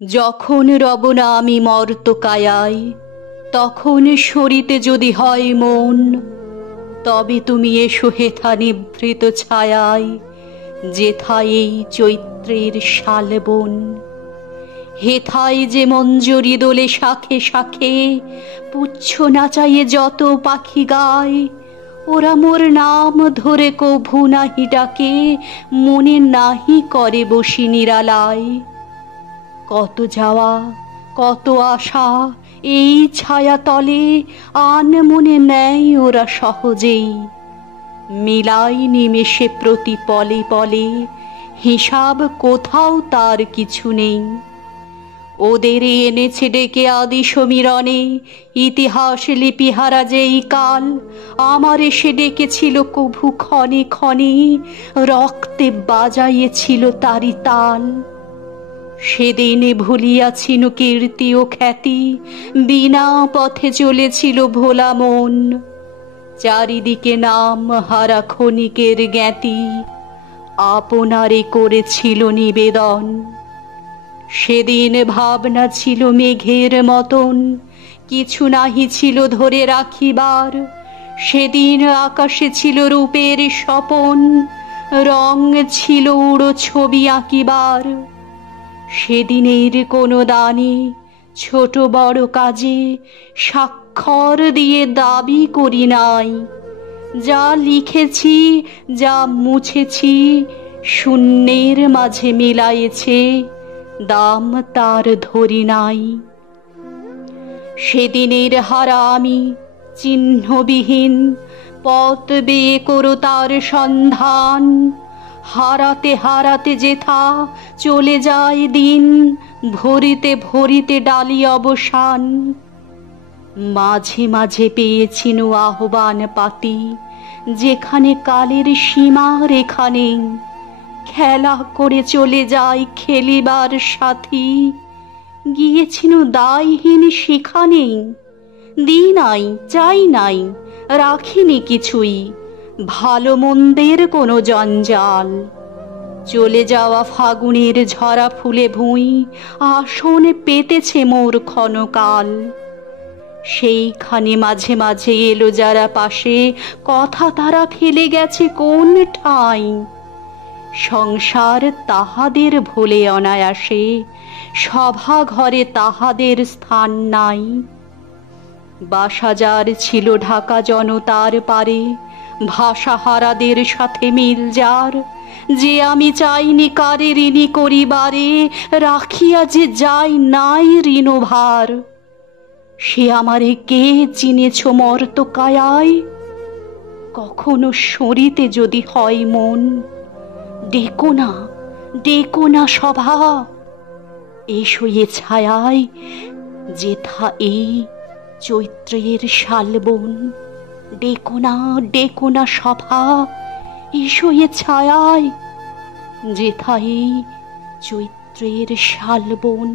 যখন রব না আমি মর্তকায়ায়, তখন সরিতে যদি হয় মন, তবে তুমি এসো হেথা নিভৃত ছায়ায়, যেথায় এই চৈত্রের শালবন। হেথায় যে মঞ্জরি দোলে শাখে শাখে, পুচ্ছ নাচাইয়ে যত পাখি গায়, ওরা মোর নাম ধরে কভু নাহি ডাকে, মনে নাহি করে বসি নিরালায়। কত যাওয়া কত আশা এই ছায়া তলে, আন মনে নেয় ওরা সহজেই। মিলাই নিমেষে প্রতি পলে পলে, হিসাব কোথাও তার কিছু নেই। ওদের এনেছে ডেকে আদি সমীরণে, ইতিহাস লিপিহারা যেই কাল, আমার এসে ডেকেছিল কভু ক্ষণে ক্ষণে, রক্তে বাজাইয়েছিল তারি তাল। সেদিন ভুলিয়াছিনু কীর্তি ও খ্যাতি, বিনা পথে চলেছিল ভোলা মন। চারিদিকে নাম হারা ক্ষণিকের জ্ঞাতি, আপনারে করেছিল নিবেদন। সেদিন ভাবনা ছিল মেঘের মতন, কিছু নাহি ছিল ধরে রাখিবার। সেদিন আকাশে ছিল রূপের স্বপন, রং ছিল উড়ো ছবি আঁকিবার। সেদিনের কোনো দানে ছোট বড় কাজে স্বাক্ষর দিয়ে দাবি করি নাই। যা লিখেছি যা মুছেছি, শূন্যের মাঝে মিলাইছে, দাম তার ধরি নাই। সেদিনের হারা আমি চিহ্নবিহীন, পথ বেয়ে করো তার সন্ধান। হারাতে হারাতে যেথা চলে যায় দিন, ভরিতে ভরিতে ডালি অবসান। মাঝে মাঝে পেয়েছিনু আহ্বান পাতি, যেখানে কালের সীমা রেখা নেই। খেলা করে চলে যায় খেলিবার সাথী, গিয়েছিনু দায়হীন সেখানে। দিই নাই চাই নাই রাখিনি কিছুই, ভালো মন্দের কোনো জঞ্জাল। চলে যাওয়া ফাগুনের ঝরা ফুলে ভুঁই, আসন পেতেছে মোর ক্ষণকাল। সেইখানে মাঝে মাঝে এলো যারা পাশে, কথা তারা ফেলে গেছে কোন ঠাঁই। সংসার তাহাদের ভোলে অনায়াসে, সভা ঘরে তাহাদের স্থান নাই। বাসাজার ছিল ঢাকা জনতার পারে, ভাষাহারাদের সাথে মিল যার। যে আমি চাইনি কারে ঋণী করিবারে, রাখিয়া যে যাই নাই ঋণভার। সে আমারে কে চিনেছ মর্তকায়ায়, কখনো সরিতে যদি হয় মন, ডেকো না সভা, এসো এ ছায়ায়, যেথা এই চৈত্রের শালবন। ডেকো না সভা, এসো এ ছায়ায়, যেথা এই চৈত্রের শালবন।